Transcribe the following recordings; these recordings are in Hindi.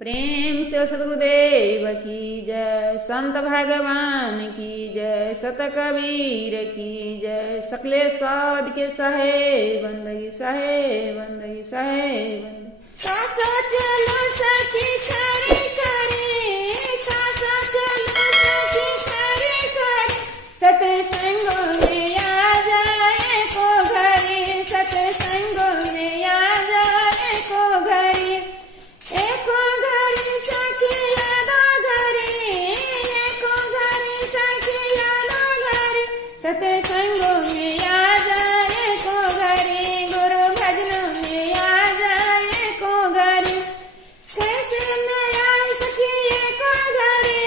प्रेम से सदगुरुदेव की जय, संत भगवान की जय, सत कबीर की जय, सकले साध के सहे बंदगी सहे बंदगी सहे बंदगी। कासा चलो सखी खरे खरे, कासा चलो सखी खरे खरे, सत्संगों में आ जाए को घरे, सत्संगों में आ जाए को घरे, एको घरे सखी यादा घरे, एको घरे सखी यादा घरे, सत्संगों में आ जाए को घरे, गुरु भजनों में आ जाए को घरे। कैसे मैं आई सखी एको घरे,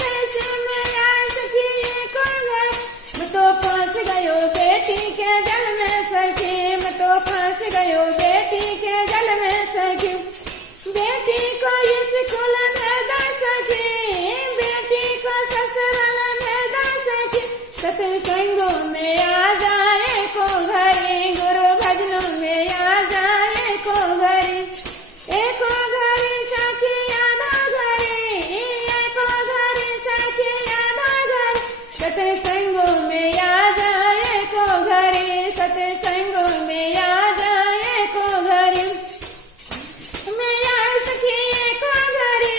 कैसे मैं आई सखी एको घरे, मैं तो फंस गयो बेटी के जल में सखी, मैं तो फंस गयो बेटी के जल में सखी। बेटी को स्कूल में दा सखी, बेटी को ससुराल में दा सखी, सत्संगों में आ जाए को घरे, गुरु भजनों में आ जाए को घरे। एको घरे सखी यादा घरे, एको घरे सखी यादा घरे, सत्संगों में आ जाए को घरे, सत्संगों में आ जाए को घरे। मैं आई सखी एको घरे,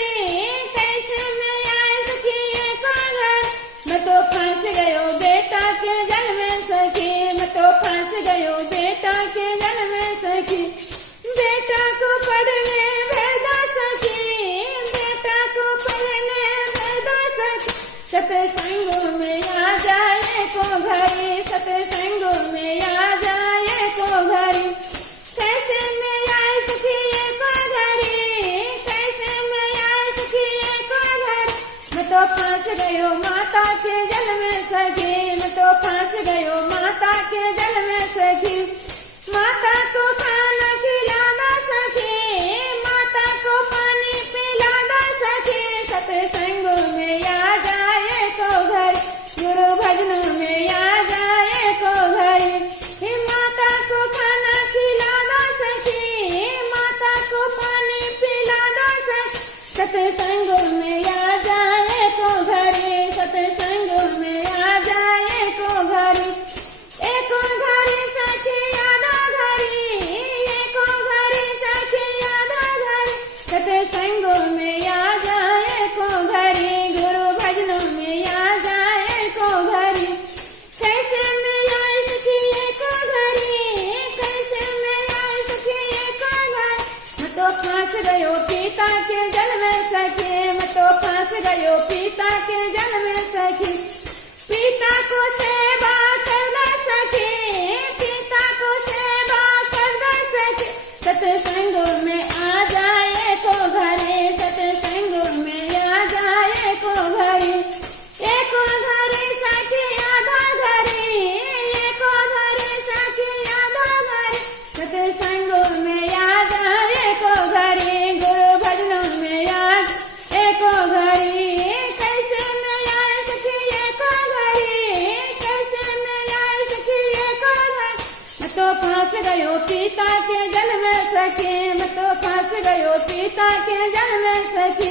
कैसे मैं आई सखी एको घरे, मैं तो फंस गयो बेटा के जल में सखी, मैं तो फंस गयो बेटा के जल में सखी। बेटा को पढ़ने भेजा सखी, बेटा को पढ़ने भेजा सखी, सत्संगों में आ जाए को घरे, सत्संगों में आ जाए को घरे। कैसे मैं आई सखी एको घरे, कैसे मैं आई सखी एको घरे, मैं तो फंस गयो माता के जल में सखी, मैं तो फंस गयो माता के जल में सखी। माता को खाना खिलाना सखी, माता को पानी पिलाना सखी, सत्संगों में आ जाए को घरे, गुरु भजनों में आ जाए को घरे। हे माता को खाना खिलाना सखी, माता को पानी पिलाना सखी, सत्संगों में आ जाए को घरे, सत्संगों में आ जाए को घरे। एको घरे सखी यादा घरे, एको घरे सखी यादा घरे, सत्संगों में आ जाए को घरे, गुरु भजनों में आ जाए को घरे। कैसे मैं आई सखी एको घरे, कैसे मैं आई सखी एको घरे, मैं तो फंस गयो पिता के जल में सखी, मैं तो फंस गयो पिता के जल में सखी। पिता को सेवा करना सखी, पिता को सेवा करना सखी, सत्संगों में आ जाए को घरे, सत्संगों में आ जाए को घरे। एको घरे सखी यादा घरे, एको घरे सखी यादा घरे, सत्संगों में आ जाए को घरे, गुरु भजनों में आ एको घरे। कैसे मैं आई सखी एको घरे, कैसे मैं आई सखी एको घरे, मैं तो फंस गयो पिता के जल में सखी, मैं तो फंस गयो पिता के जल में सखी।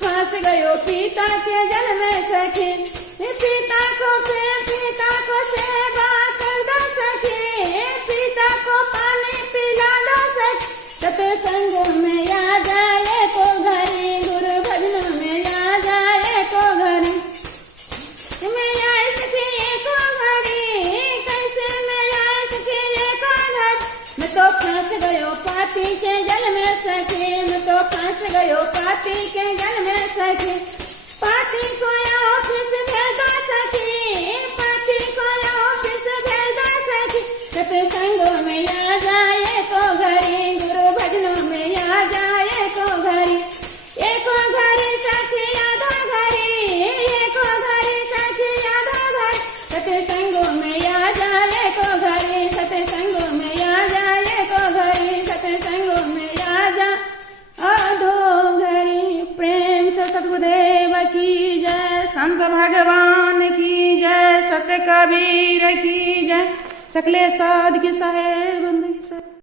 फंस गयो पिता के जल में सखी। पिता को प्रेम, पिता को सेवा कर दो सखी, पिता को पानी पिला दो सखी, सत्संगों में आ जाए को घरे, गुरु भजनों में आ जाए को घरे। मैं आई सखी एको घरे, कैसे मैं आई सखी एको घरे, मैं तो फंस गयो पापी के जल में सखी, मैं तो फंस गयो पापी के जल में सखी। पापी को ऑफिस भेजा सखी, पापी को ऑफिस भेजा सखी, सत्संगों में आ जाए को घरे, गुरु भजनों में आ जाए को घरे। एको घरे सखी यादा घरे, एको घरे सखी यादा घरे, सत्संगों में आ जाए को घरे, सत्संगों में आ जाए को घरे, सत्संगों में आ जा आधो घरे। प्रेम से सदगुरुदेव की जय, संत भगवान की जय, सत कबीर की जय, सकले साध की सहे बंदगी सहे।